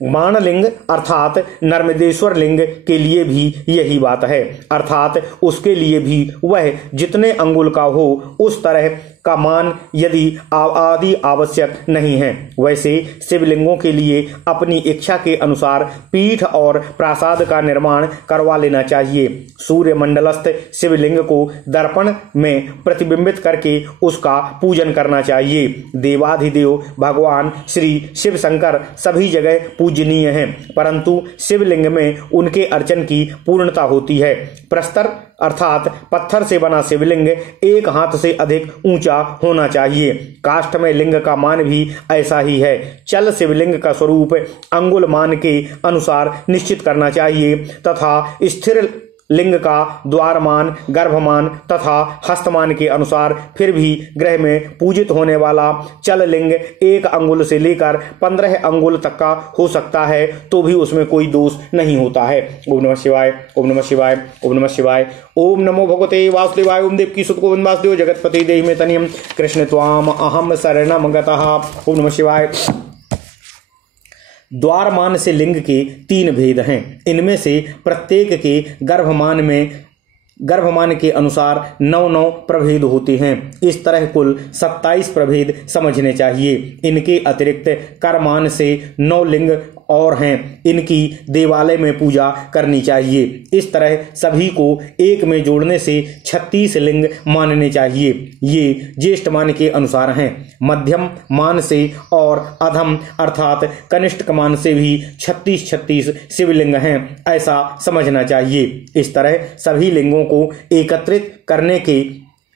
मानलिंग अर्थात नर्मदेश्वर लिंग के लिए भी यही बात है, अर्थात उसके लिए भी वह जितने अंगुल का हो उस तरह का मान यदि आदि आवश्यक नहीं है। वैसे शिवलिंगों के लिए अपनी इच्छा के अनुसार पीठ और प्रासाद का निर्माण करवा लेना चाहिए। सूर्य मंडलस्थ शिवलिंग को दर्पण में प्रतिबिंबित करके उसका पूजन करना चाहिए। देवाधिदेव भगवान श्री शिव शंकर सभी जगह पूजनीय हैं, परंतु शिवलिंग में उनके अर्चन की पूर्णता होती है। प्रस्तर अर्थात पत्थर से बना शिवलिंग एक हाथ से अधिक ऊंचा होना चाहिए। काष्ठ में लिंग का मान भी ऐसा ही है। चल शिवलिंग का स्वरूप अंगुल मान के अनुसार निश्चित करना चाहिए तथा स्थिर लिंग का द्वारमान, गर्भमान तथा हस्तमान के अनुसार फिर भी ग्रह में पूजित होने वाला चल लिंग 1 अंगुल से लेकर 15 अंगुल तक का हो सकता है, तो भी उसमें कोई दोष नहीं होता है। ओम नमः शिवाय, ओम नमः शिवाय, ओम नमः शिवाय। ओम नमो भगवते वासुदेवाय। ओम देवकी सुत गोविंद वासुदेव जगतपते देहि मे तनयम् कृष्ण त्वाम अहम शरणं गतः। ओम नमः शिवाय। द्वारमान से लिंग के 3 भेद हैं। इनमें से प्रत्येक के गर्भमान के अनुसार 9 प्रभेद होते हैं। इस तरह कुल 27 प्रभेद समझने चाहिए। इनके अतिरिक्त करमान से 9 लिंग और हैं, इनकी देवालय में पूजा करनी चाहिए। इस तरह सभी को एक में जोड़ने से 36 लिंग मानने चाहिए। ये ज्येष्ठ मान के अनुसार हैं। मध्यम मान से और अधम अर्थात कनिष्ठ मान से भी 36 शिवलिंग हैं, ऐसा समझना चाहिए। इस तरह सभी लिंगों को एकत्रित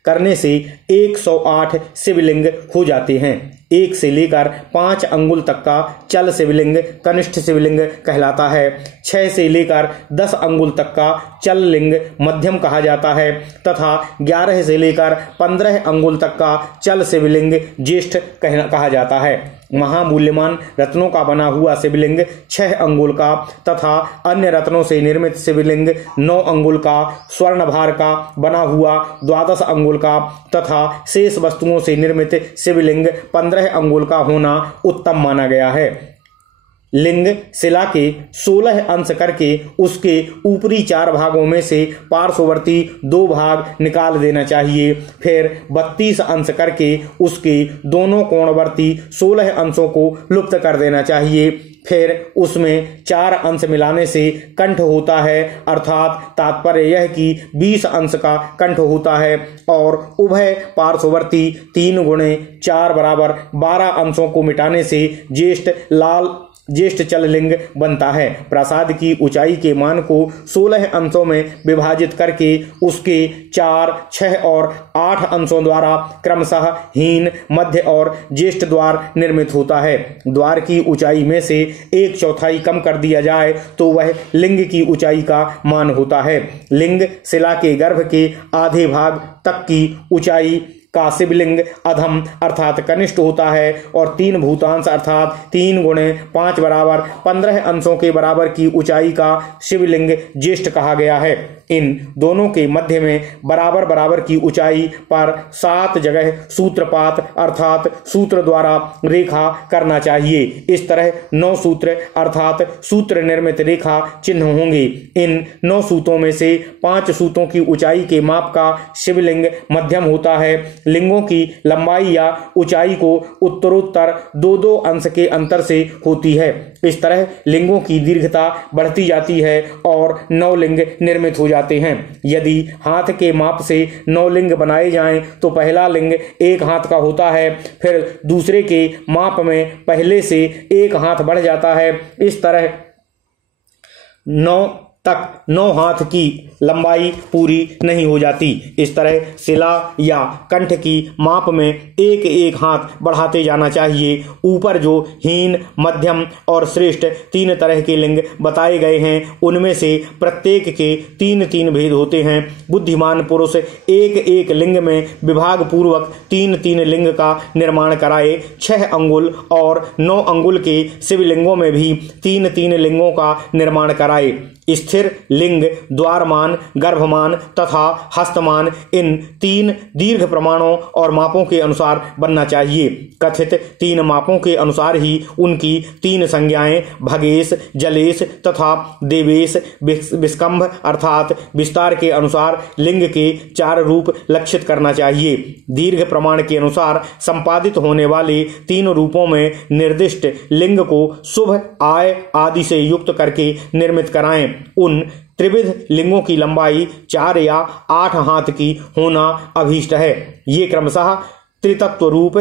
करने से 108 शिवलिंग हो जाते हैं। 1 से लेकर 5 अंगुल तक का चल शिवलिंग कनिष्ठ शिवलिंग कहलाता है। 6 से लेकर 10 अंगुल तक का चल लिंग मध्यम कहा जाता है तथा 11 से लेकर 15 अंगुल तक का चल शिवलिंग ज्येष्ठ कहा जाता है। महामूल्यमान रत्नों का बना हुआ शिवलिंग 6 अंगुल का तथा अन्य रत्नों से निर्मित शिवलिंग 9 अंगुल का, स्वर्ण भार का बना हुआ 12 अंगुल का तथा शेष वस्तुओं से निर्मित शिवलिंग 15 अंगुल का होना उत्तम माना गया है। लिंग शिला के 16 अंश करके उसके ऊपरी 4 भागों में से पार्श्ववर्ती 2 भाग निकाल देना चाहिए। फिर 32 अंश करके उसके दोनों कोणवर्ती 16 अंशों को लुप्त कर देना चाहिए। फिर उसमें 4 अंश मिलाने से कंठ होता है, अर्थात तात्पर्य यह कि 20 अंश का कंठ होता है और उभय पार्श्ववर्ती 3 गुणे 4 बराबर 12 अंशों को मिटाने से ज्येष्ठ चल लिंग बनता है। प्रासाद की ऊंचाई के मान को 16 अंशों में विभाजित करके उसके 4, 6 और 8 अंशों द्वारा क्रमशः हीन, मध्य और ज्येष्ठ द्वार निर्मित होता है। द्वार की ऊंचाई में से 1/4 कम कर दिया जाए तो वह लिंग की ऊंचाई का मान होता है। लिंग शिला के गर्भ के आधे भाग तक की ऊंचाई का शिवलिंग अधम अर्थात कनिष्ठ होता है और 3 भूतांश अर्थात 3 गुणे 5 बराबर 15 अंशों के बराबर की ऊंचाई का शिवलिंग ज्येष्ठ कहा गया है। इन दोनों के मध्य में बराबर बराबर की ऊंचाई पर 7 जगह सूत्रपात अर्थात सूत्र द्वारा रेखा करना चाहिए। इस तरह 9 सूत्र अर्थात सूत्र निर्मित रेखा चिन्ह होंगे। इन 9 सूतों में से 5 सूतों की ऊंचाई के माप का शिवलिंग मध्यम होता है। लिंगों की लंबाई या ऊंचाई को उत्तरोत्तर 2-2 अंश के अंतर से होती है। इस तरह लिंगों की दीर्घता बढ़ती जाती है और 9 लिंग निर्मित हो जाते हैं। यदि हाथ के माप से 9 लिंग बनाए जाएं तो पहला लिंग 1 हाथ का होता है, फिर दूसरे के माप में पहले से 1 हाथ बढ़ जाता है। इस तरह 9 हाथ की लंबाई पूरी नहीं हो जाती। इस तरह शिला या कंठ की माप में 1-1 हाथ बढ़ाते जाना चाहिए। ऊपर जो हीन, मध्यम और श्रेष्ठ 3 तरह के लिंग बताए गए हैं उनमें से प्रत्येक के 3-3 भेद होते हैं। बुद्धिमान पुरुष 1-1 लिंग में विभाग पूर्वक 3-3 लिंग का निर्माण कराए। 6 अंगुल और 9 अंगुल के शिवलिंगों में भी 3-3 लिंगों का निर्माण कराए। स्थिर लिंग द्वारमान, गर्भमान तथा हस्तमान इन 3 दीर्घ प्रमाणों और मापों के अनुसार बनना चाहिए। कथित 3 मापों के अनुसार ही उनकी 3 संज्ञाएं भगेश, जलेश तथा देवेश, विस्कंभ अर्थात विस्तार के अनुसार लिंग के 4 रूप लक्षित करना चाहिए। दीर्घ प्रमाण के अनुसार संपादित होने वाले 3 रूपों में निर्दिष्ट लिंग को शुभ, आय आदि से युक्त करके निर्मित कराएं। उन त्रिविध लिंगों की लंबाई 4 या 8 हाथ की होना अभीष्ट है। ये क्रमशः त्रितत्व रूप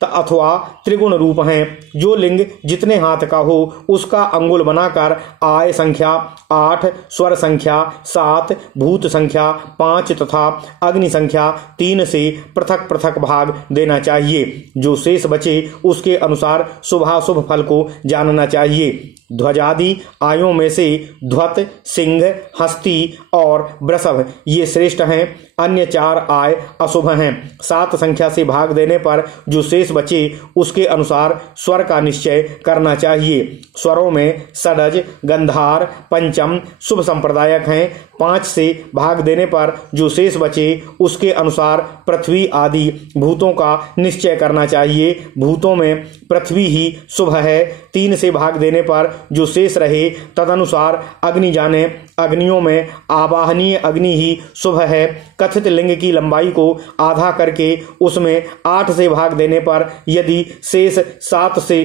अथवा त्रिगुण रूप हैं। जो लिंग जितने हाथ का हो उसका अंगुल बनाकर आय संख्या 8, स्वर संख्या 7, भूत संख्या 5 तथा अग्नि संख्या 3 से पृथक पृथक भाग देना चाहिए। जो शेष बचे उसके अनुसार शुभाशुभ फल को जानना चाहिए। ध्वजादि आयों में से ध्वत, सिंह, हस्ती और वृषभ ये श्रेष्ठ हैं। अन्य 4 आय अशुभ हैं। 7 संख्या से भाग देने पर जो शेष बचे उसके अनुसार स्वर का निश्चय करना चाहिए। स्वरों में षडज, गंधार, पंचम शुभ संप्रदायक हैं। 5 से भाग देने पर जो शेष बचे उसके अनुसार पृथ्वी आदि भूतों का निश्चय करना चाहिए। भूतों में पृथ्वी ही शुभ है। 3 से भाग देने पर जो शेष रहे तदनुसार अग्नि जाने। अग्नियों में आवाहनीय अग्नि ही शुभ है। कथित लिंग की लंबाई को आधा करके उसमें 8 से भाग देने पर यदि शेष 7 से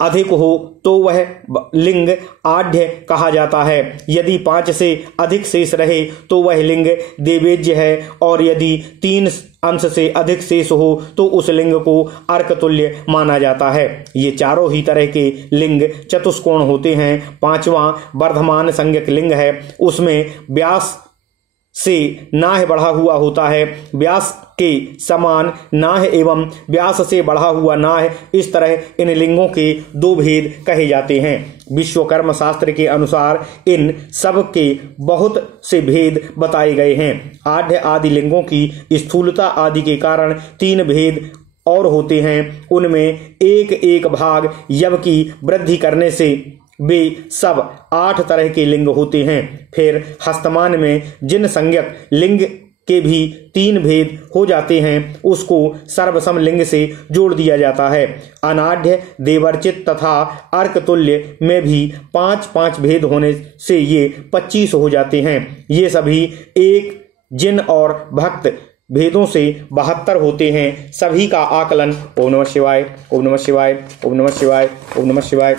अधिक हो तो वह लिंग आढ़्य कहा जाता है। यदि 5 से अधिक शेष रहे तो वह लिंग देवेज्य है और यदि 3 अंश से अधिक शेष हो तो उस लिंग को अर्क तुल्य माना जाता है। ये चारों ही तरह के लिंग चतुष्कोण होते हैं। 5वां वर्धमान संज्ञक लिंग है। उसमें व्यास से नाह बढ़ा हुआ होता है। व्यास के समान नाह एवं व्यास से बढ़ा हुआ नाह, इस तरह इन लिंगों के 2 भेद कहे जाते हैं। विश्वकर्म शास्त्र के अनुसार इन सब के बहुत से भेद बताए गए हैं। आढ़्य आदि लिंगों की स्थूलता आदि के कारण 3 भेद और होते हैं। उनमें 1-1 भाग यव की वृद्धि करने से वे सब 8 तरह के लिंग होते हैं। फिर हस्तमान में जिन संज्ञक लिंग के भी 3 भेद हो जाते हैं उसको सर्वसम लिंग से जोड़ दिया जाता है। अनाढ़, देवर्चित तथा अर्क तुल्य में भी 5-5 भेद होने से ये 25 हो जाते हैं। ये सभी एक, जिन और भक्त भेदों से 72 होते हैं। सभी का आकलन ओम नमः शिवाय, ओम नमः शिवाय, ओम नमः शिवाय, ओम नमः शिवाय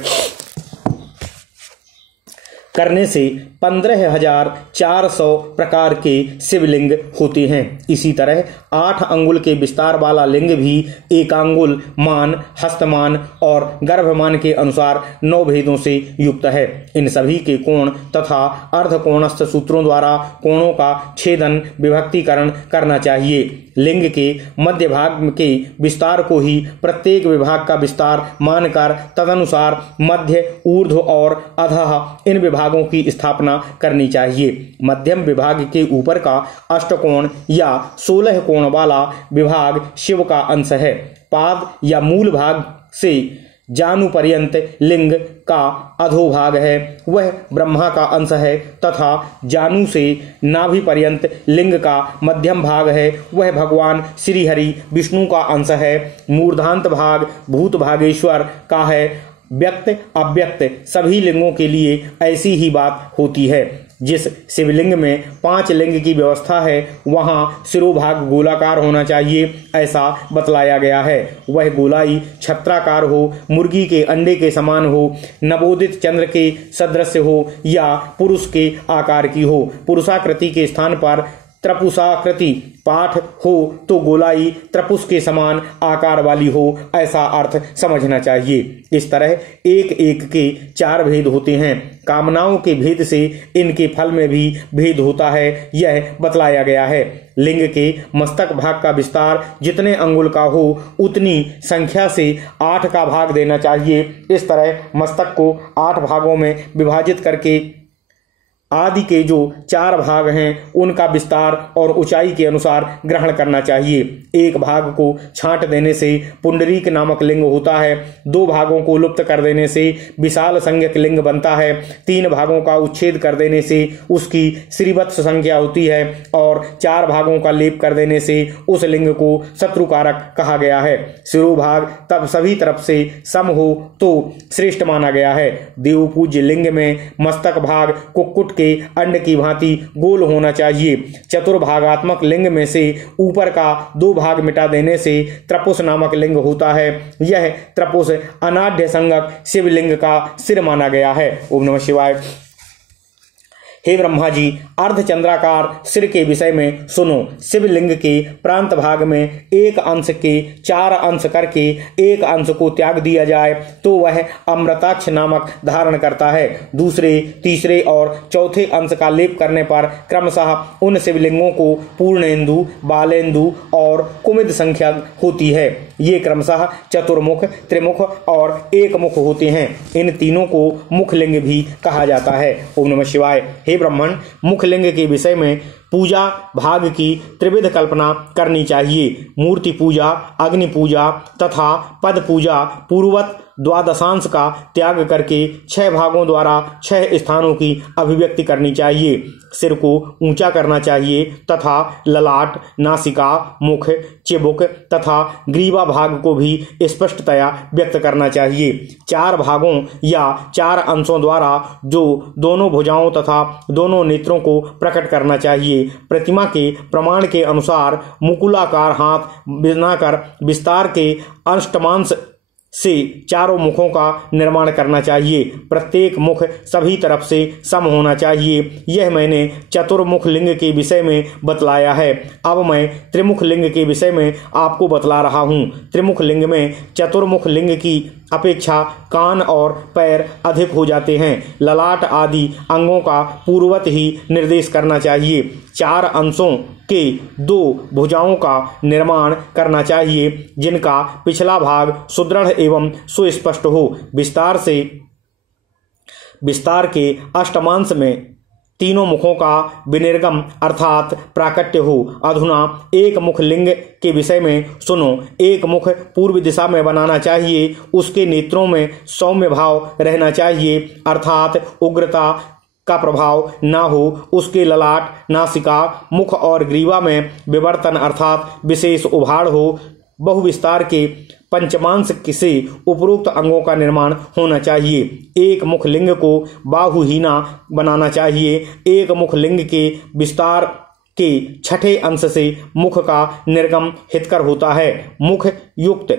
करने से 15,400 प्रकार के शिवलिंग होते हैं। इसी तरह 8 अंगुल के विस्तार वाला लिंग भी एकांगुल मान, हस्तमान और गर्भमान के अनुसार 9 भेदों से युक्त है। इन सभी के कोण तथा अर्धकोणस्थ सूत्रों द्वारा कोणों का छेदन विभक्तिकरण करना चाहिए। लिंग के मध्य भाग के विस्तार को ही प्रत्येक विभाग का विस्तार मानकर तदनुसार मध्य, ऊर्ध्व और अधः इन विभागों की स्थापना करनी चाहिए। मध्यम विभाग के ऊपर का अष्टकोण या 16 कोण वाला विभाग शिव का अंश है। पाद या मूल भाग से जानु पर्यंत लिंग का अधोभाग है वह ब्रह्मा का अंश है तथा जानु से नाभि पर्यंत लिंग का मध्यम भाग है वह भगवान श्री हरि विष्णु का अंश है। मूर्धांत भाग भूत भागेश्वर का है। व्यक्त अव्यक्त सभी लिंगों के लिए ऐसी ही बात होती है। जिस शिवलिंग में 5 लिंग की व्यवस्था है वहां शिरोभाग गोलाकार होना चाहिए ऐसा बतलाया गया है। वह गोलाई छत्राकार हो, मुर्गी के अंडे के समान हो, नवोदित चंद्र के सदृश हो या पुरुष के आकार की हो। पुरुषाकृति के स्थान पर त्रपुसाकृति पाठ हो तो गोलाई त्रपुस के समान आकार वाली हो ऐसा अर्थ समझना चाहिए। इस तरह एक एक के 4 भेद होते हैं। कामनाओं के भेद से इनके फल में भी भेद होता है यह बतलाया गया है। लिंग के मस्तक भाग का विस्तार जितने अंगुल का हो उतनी संख्या से 8 का भाग देना चाहिए। इस तरह मस्तक को 8 भागों में विभाजित करके आदि के जो 4 भाग हैं उनका विस्तार और ऊंचाई के अनुसार ग्रहण करना चाहिए। एक भाग को छांट देने से पुंडरीक नामक लिंग होता है। 2 भागों को लुप्त कर देने से विशाल संज्ञक लिंग बनता है। 3 भागों का उच्छेद कर देने से उसकी श्रीवत्स संख्या होती है और 4 भागों का लेप कर देने से उस लिंग को शत्रुकारक कहा गया है। शिरोभाग तब सभी तरफ से सम हो तो श्रेष्ठ माना गया है। देव पूज्य लिंग में मस्तक भाग कुक्कुट के अंड की भांति गोल होना चाहिए। चतुर्भागात्मक लिंग में से ऊपर का 2 भाग मिटा देने से त्रपुस नामक लिंग होता है। यह त्रपुस अनाढ़ संज्ञक शिवलिंग का सिर माना गया है। ओम नमः शिवाय। हे ब्रह्मा जी, अर्धचंद्राकार सिर के विषय में सुनो। शिवलिंग के प्रांत भाग में एक अंश के 4 अंश करके एक अंश को त्याग दिया जाए तो वह अमृताक्ष नामक धारण करता है। दूसरे, तीसरे और चौथे अंश का लेप करने पर क्रमशः उन शिवलिंगों को पूर्णेंदु, बालेंदु और कुमिद संख्या होती है। ये क्रमशः चतुर्मुख, त्रिमुख और एक मुख होते हैं। इन तीनों को मुखलिंग भी कहा जाता है। ओम नमः शिवाय। हे ब्राह्मण, मुखलिंग के विषय में पूजा भाग की त्रिविध कल्पना करनी चाहिए। मूर्ति पूजा, अग्नि पूजा तथा पद पूजा पूर्वत द्वादशांश का त्याग करके 6 भागों द्वारा 6 स्थानों की अभिव्यक्ति करनी चाहिए। सिर को ऊंचा करना चाहिए तथा ललाट, नासिका, मुख, चिबुक तथा ग्रीवा भाग को भी स्पष्टतया व्यक्त करना चाहिए। 4 भागों या 4 अंशों द्वारा जो दोनों भुजाओं तथा दोनों नेत्रों को प्रकट करना चाहिए। प्रतिमा के प्रमाण के अनुसार मुकुलाकार हाथ बनाकर विस्तार के अष्टमांश से 4 मुखों का निर्माण करना चाहिए। प्रत्येक मुख सभी तरफ से सम होना चाहिए। यह मैंने चतुर्मुख लिंग के विषय में बतलाया है। अब मैं त्रिमुख लिंग के विषय में आपको बतला रहा हूँ। त्रिमुख लिंग में चतुर्मुख लिंग की अपेक्षा कान और पैर अधिक हो जाते हैं। ललाट आदि अंगों का पूर्वत ही निर्देश करना चाहिए। 4 अंशों के 2 भुजाओं का निर्माण करना चाहिए जिनका पिछला भाग सुदृढ़ एवं सुस्पष्ट हो। विस्तार के अष्टमांश में तीनों मुखों का विनिर्गम अर्थात प्राकट्य हो। अधुना एक मुख लिंग के विषय में सुनो। एक मुख पूर्व दिशा में बनाना चाहिए। उसके नेत्रों में सौम्य भाव रहना चाहिए अर्थात उग्रता का प्रभाव ना हो, उसके ललाट, नासिका, मुख और ग्रीवा में विवर्तन अर्थात विशेष उभाड़ हो, बहुविस्तार के पंचमांश से उपरोक्त अंगों का निर्माण होना चाहिए। एक मुख लिंग को बाहुहीना बनाना चाहिए। एक मुख लिंग के विस्तार के छठे अंश से मुख का निर्गम हितकर होता है। मुख युक्त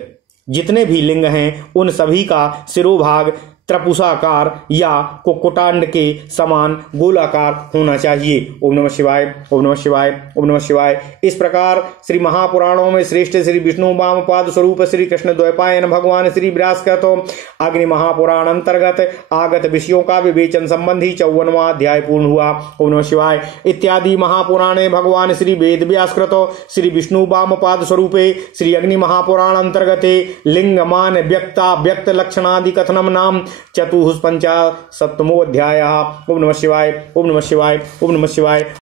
जितने भी लिंग हैं उन सभी का सिरोभाग त्रपुसाकार या कुक्कुटांड के समान गोलाकार होना चाहिए। ओम नमः शिवाय, ओम नमः शिवाय, ओम नमः शिवाय। इस प्रकार श्री महापुराणों में श्रेष्ठ श्री विष्णु वामपाद स्वरूप श्री कृष्ण द्वैपायन भगवान श्री व्यास कहतो अग्नि महापुराण अंतर्गत आगत विषयों का विवेचन संबंधी 54वां अध्याय पूर्ण हुआ। ओम नमः शिवाय। इत्यादि महापुराणे भगवान श्री वेद व्यास कृतो श्री विष्णु वामपाद स्वरूपे श्री अग्नि महापुराण अंतर्गते लिंगमान व्यक्ता व्यक्त लक्षणादि कथनम नाम चतुःपंचाशत्तमो अध्यायः। ओम नमः शिवाय, ओम नमः शिवाय, ओम नमः शिवाय।